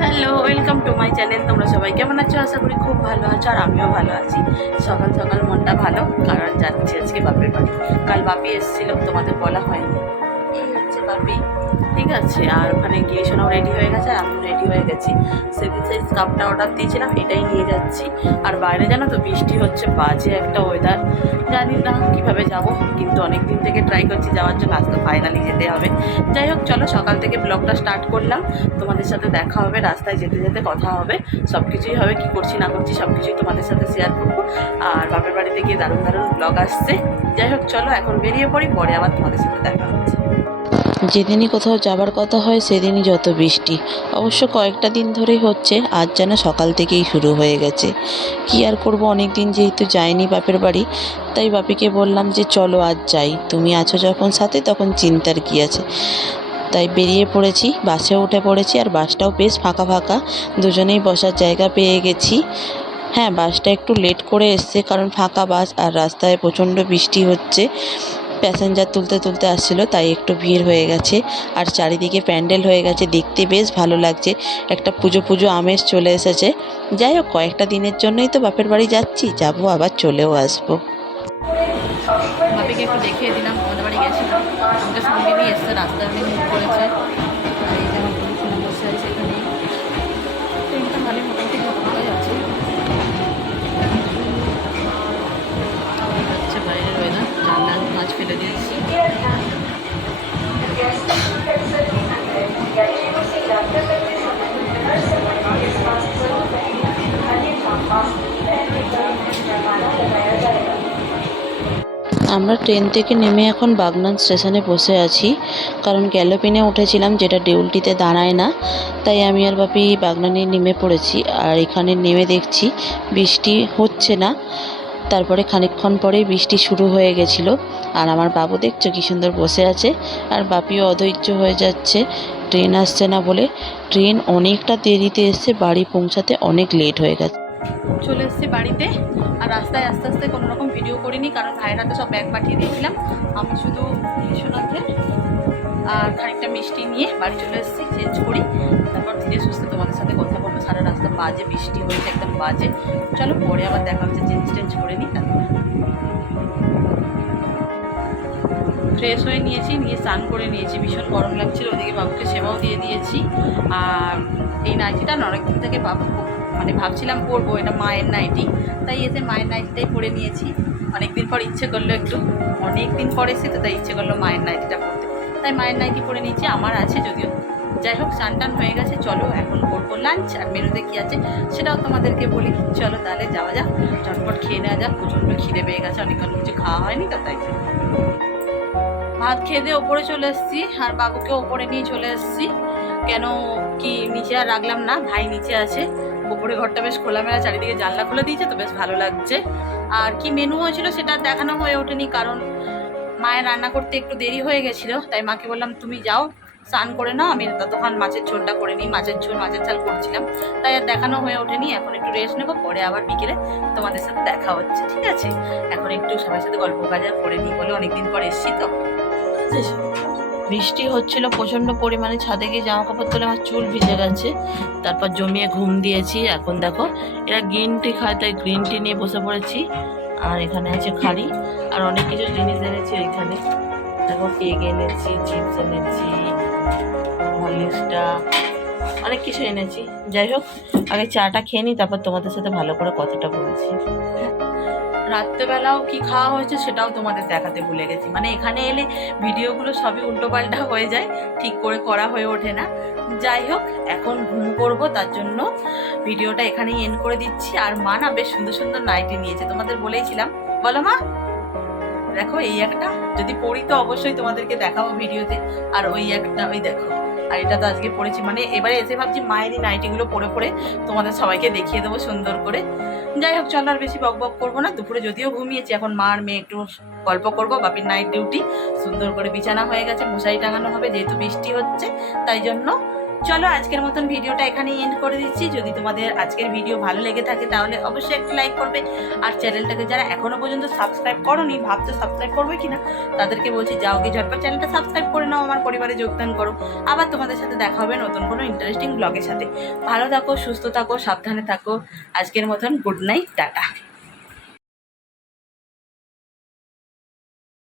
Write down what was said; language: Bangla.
Hello welcome to my channel তোমরা সবাই কেমন আছো? আশা করি খুব ভালো আছো আর আমিও ভালো আছি। সকাল সকাল মনটা ভালো, কারণ যাচ্ছি আজকে বাপের বাড়ি। কাল বাপি এসেছিল, তোমাদের বলা হয়নি। এই হচ্ছে বাপি। ঠিক আছে, আর ওখানে গিয়ে শোনাও রেডি হয়ে গেছে, আর আমিও রেডি হয়ে গেছি। সেদিন সেই কাপটা অর্ডার দিয়েছিলাম, এটাই নিয়ে যাচ্ছি। আর বাইরে জানো তো, বৃষ্টি হচ্ছে, বাজে একটা ওয়েদার জানি না কীভাবে যাব, কিন্তু অনেক দিন থেকে ট্রাই করছি, যাওয়ার জন্য আজ তো ফাইনালি যেতে হবে। যাই হোক, চলো, সকাল থেকে ব্লগটা স্টার্ট করলাম। তোমাদের সাথে দেখা হবে, রাস্তায় যেতে যেতে কথা হবে। সব কিছুই হবে, কী করছি, না করছি সব কিছুই তোমাদের সাথে শেয়ার করব। আর বাপের বাড়িতে গিয়ে দারুণ দারুণ ব্লগ আসছে। যাই হোক, চলো, এখন বেরিয়ে পড়ি, পরে আবার তোমাদের সাথে দেখা হচ্ছে। যেদিনই কোথাও যাবার কথা হয়, সেদিনই যত বৃষ্টি। অবশ্য কয়েকটা দিন ধরেই হচ্ছে, আজ যেন সকাল থেকেই শুরু হয়ে গেছে। কি আর করব অনেক দিন যেহেতু যাইনি বাপের বাড়ি, তাই বাপিকে বললাম যে, চলো আজ যাই। তুমি আছো যখন সাথে, তখন চিন্তার কি আছে? তাই বেরিয়ে পড়েছি, বাসে উঠে পড়েছি, আর বাসটাও বেশ ফাঁকা ফাঁকা। দুজনেই বসার জায়গা পেয়ে গেছি। হ্যাঁ বাসটা একটু লেট করে এসছে, কারণ ফাঁকা বাস, আর রাস্তায় প্রচণ্ড বৃষ্টি হচ্ছে। প্যাসেঞ্জার তুলতে তুলতে আসছিল, তাই একটু ভিড় হয়ে গেছে। আর চারিদিকে প্যান্ডেল হয়ে গেছে, দেখতে বেশ ভালো লাগছে। একটা পুজো পুজো আমেজ চলে এসেছে। যাই হোক, কয়েকটা দিনের জন্যই তো বাপের বাড়ি যাচ্ছি, যাব আবার চলেও আসব। দেখিয়ে দিলাম, আমাদের বাড়ি গেছিলাম। আমাকে সঙ্গে নিয়ে এসছে করেছে। আমরা ট্রেন থেকে নেমে এখন বাগনান স্টেশনে বসে আছি, কারণ গ্যালোপিনে উঠেছিলাম যেটা দেউলটিতে দাঁড়ায় না, তাই আমি আর বাপি বাগনানে নেমে পড়েছি। আর এখানে নেমে দেখছি বৃষ্টি হচ্ছে না, তারপরে খানিকক্ষণ পরেই বৃষ্টি শুরু হয়ে গেছিল। আর আমার বাবু দেখছ কি সুন্দর বসে আছে, আর বাপিও অধৈর্য হয়ে যাচ্ছে। ট্রেন আসছে না বলে ট্রেন অনেকটা দেরিতে এসছে, বাড়ি পৌঁছাতে অনেক লেট হয়ে গেছে। চলে এসেছি বাড়িতে আর রাস্তায় আস্তে আস্তে কোনো রকম ভিডিও করিনি, কারণ ভাইয়ের হাতে সব ব্যাগ পাঠিয়ে দিয়েছিলাম। আমি শুধু সোনাকে আর খানিকটা মিষ্টি নিয়ে বাড়ি চলে এসেছি চেঞ্জ করি। তারপর ধীরে সুস্থে তোমাদের সাথে কথা বলব। সারা রাস্তা বাজে, বৃষ্টি হয়েছে, একদম বাজে। চলো পরে আবার দেখা হচ্ছে চেঞ্জ টেঞ্জ করে নিই, তারপর। ফ্রেশ হয়ে নিয়েছি, নিয়ে স্নান করে নিয়েছি, ভীষণ গরম লাগছিল, ওদিকে বাবুকে সেবাও দিয়ে দিয়েছি। আর এই নাইটিটা অনেকদিন থেকে বাবু মানে ভাবছিলাম পরবো, এটা মায়ের নাইটি, তাই এসে মায়ের নাইটিটাই পরে নিয়েছি। অনেকদিন পর ইচ্ছে করল একটু অনেক দিন পরে এসে তো তাই ইচ্ছে করল মায়ের নাইটিটা পরতে। তাই মায়ের নাইটি পরে নিয়েছি, আমার আছে যদিও। যাই হোক, স্নান টান হয়ে গেছে, চলো এখন করব লাঞ্চ আর মেনুতে কী আছে সেটাও তোমাদেরকে বলি। চলো তাহলে যাওয়া যাক চটপট খেয়ে নেওয়া যাক, প্রচণ্ড খিদে পেয়ে গেছে অনেকক্ষণ কিছু খাওয়া হয়নি তো, তাই। ভাত খেয়ে দিয়ে ওপরে চলে এসেছি, আর বাবুকে ওপরে নিয়ে চলে এসেছি। কেন কি নিচে আর রাখলাম না, ভাই নিচে আছে। ওপরে ঘরটা বেশ খোলামেলা, চারিদিকে জানলা খুলে দিয়েছে, তো বেশ ভালো লাগছে। আর কি মেনু হয়েছিল সেটা দেখানো হয়ে ওঠেনি, কারণ মায়ের রান্না করতে একটু দেরি হয়ে গেছিল। তাই মাকে বললাম, তুমি যাও, স্নান করে নাও। আমি ততক্ষণ মাছের ঝোলটা করে নিই, মাছের ঝোল, মাছের ঝাল করছিলাম। তাই আর দেখানো হয়ে ওঠেনি, এখন একটু রেস্ট নেব, পরে আবার বিকেলে তোমাদের সাথে দেখা হচ্ছে, ঠিক আছে? এখন একটু সবার সাথে গল্প কাজা করে নিই বলে অনেকদিন পর এসছি তো। বৃষ্টি হচ্ছিল, প্রচণ্ড পরিমাণে ছাদে গিয়ে জামা কাপড় তুলে আমার চুল ভিজে গেছে। তারপর জমিয়ে ঘুম দিয়েছি। এখন দেখো, এরা গ্রিন টি খায়, তাই গ্রিন টি নিয়ে বসে পড়েছি। আর এখানে আছে খাড়ি, আর অনেক কিছু জিনিস এনেছি ওইখানে। দেখো কেক এনেছি চিপস এনেছি হরলিক্সটা অনেক কিছু এনেছি। যাই হোক, আগে চাটা খেয়ে নিই তারপর তোমাদের সাথে ভালো করে কথাটা বলছি। রাত্রেবেলাও কি খাওয়া হয়েছে সেটাও তোমাদের দেখাতে ভুলে গেছি। মানে এখানে এলে ভিডিওগুলো সবই উল্টোপাল্টা হয়ে যায়, ঠিক করে করা হয়ে ওঠে না। যাই হোক, এখন ঘুম করব, তার জন্য ভিডিওটা এখানেই এন্ড করে দিচ্ছি। আর মা না বেশ সুন্দর সুন্দর নাইটি নিয়েছে। তোমাদের বলেইছিলাম। বলো মা। দেখো, এই একটা যদি পড়ি তো অবশ্যই তোমাদেরকে দেখাবো ভিডিওতে। আর ওই একটা, ওই দেখো। আর এটা তো আজকে পড়েছি। মানে এবারে এসে ভাবছি মায়েরই নাইটিগুলো পরে পরে তোমাদের সবাইকে দেখিয়ে দেবো সুন্দর করে। যাই হোক, চল আর বেশি বক বক করব না। দুপুরে যদিও ঘুমিয়েছি, এখন মা আর মেয়ে একটু গল্প করব। বাপির নাইট ডিউটি সুন্দর করে বিছানা হয়ে গেছে, মশারি টাঙানো হবে, যেহেতু বৃষ্টি হচ্ছে, তাই জন্য চলো আজকের মতন ভিডিওটা এখানেই এন্ড করে দিচ্ছি। যদি তোমাদের আজকের ভিডিও ভালো লেগে থাকে তাহলে অবশ্যই একটু লাইক করবে। আর চ্যানেলটাকে যারা এখনও পর্যন্ত সাবস্ক্রাইব করোনি, ভাবছ সাবস্ক্রাইব করবে কিনা, তাদেরকে বলছি যাও গিয়ে ঝটপট চ্যানেলটা সাবস্ক্রাইব করে নাও, আমার পরিবারে যোগদান করো। আবার তোমাদের সাথে দেখা হবে নতুন কোনো ইন্টারেস্টিং ব্লগের সাথে। ভালো থাকো, সুস্থ থাকো, সাবধানে থাকো। আজকের মতন গুড নাইট টাটা।